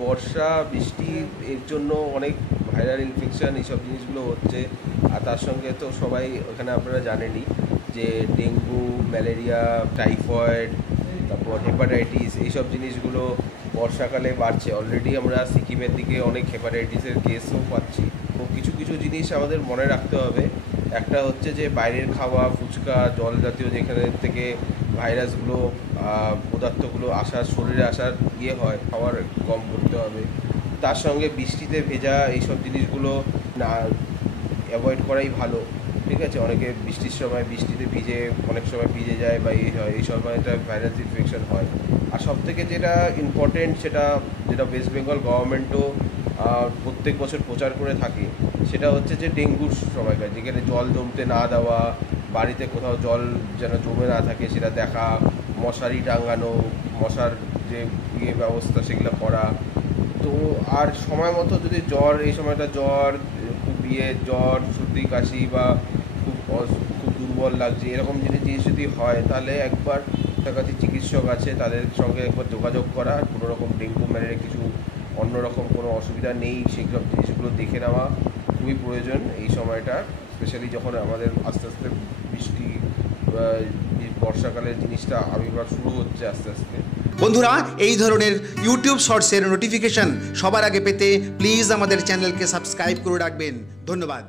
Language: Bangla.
বর্ষা বৃষ্টি এর জন্য অনেক ভাইরাল ইনফেকশান এইসব জিনিসগুলো হচ্ছে। আর তার সঙ্গে তো সবাই ওখানে আপনারা জানেনই যে ডেঙ্গু, ম্যালেরিয়া, টাইফয়েড, তারপর হেপাটাইটিস এইসব জিনিসগুলো বর্ষাকালে বাড়ছে। অলরেডি আমরা সিকিমের দিকে অনেক হেপাটাইটিসের কেসও পাচ্ছি। তো কিছু কিছু জিনিস আমাদের মনে রাখতে হবে। একটা হচ্ছে যে বাইরের খাওয়া, ফুচকা, জল জাতীয় যেখানে থেকে ভাইরাসগুলো পদার্থগুলো আসার শরীরে আসার হয় খাওয়ার কম করতে হবে। তার সঙ্গে বৃষ্টিতে ভেজা এইসব জিনিসগুলো না অ্যাভয়েড করাই ভালো। ঠিক আছে, অনেকে বৃষ্টির সময় বৃষ্টিতে ভিজে অনেক সময় ভিজে যায় বা হয়, এই সময়টা ভাইরাস ইনফেকশন হয়। আর সবথেকে যেটা ইম্পর্টেন্ট যেটা ওয়েস্ট বেঙ্গল গভর্নমেন্টও প্রত্যেক বছর প্রচার করে থাকে, সেটা হচ্ছে যে ডেঙ্গুর সময়কার যেখানে জল জমতে না দেওয়া, বাড়িতে কোথাও জল যেন জমে না থাকে সেটা দেখা, মশারি টাঙানো, মশার যে ব্যবস্থা সেগুলো করা। তো আর সময় মতো যদি এই সময়টা জ্বর, সর্দি, কাশি বা খুব দুর্বল লাগছে এরকম জিনিস যদি হয়, তাহলে একবার কাছাকাছি চিকিৎসক আছে তাদের সঙ্গে একবার যোগাযোগ করা। আর কোনো রকম ডেঙ্গু ম্যালেরিয়া কিছু অন্যরকম কোনো অসুবিধা নেই সেসব জিনিসগুলো দেখে নেওয়া খুবই প্রয়োজন এই সময়টা, স্পেশালি যখন আমাদের আস্তে আস্তে বৃষ্টি বর্ষাকালের জিনিসটা আবির্ভাব শুরু হচ্ছে আস্তে আস্তে। বন্ধুরা, এই ধরনের ইউটিউব শর্টসের নোটিফিকেশন সবার আগে পেতে প্লিজ আমাদের চ্যানেলকে সাবস্ক্রাইব করে রাখবেন। ধন্যবাদ।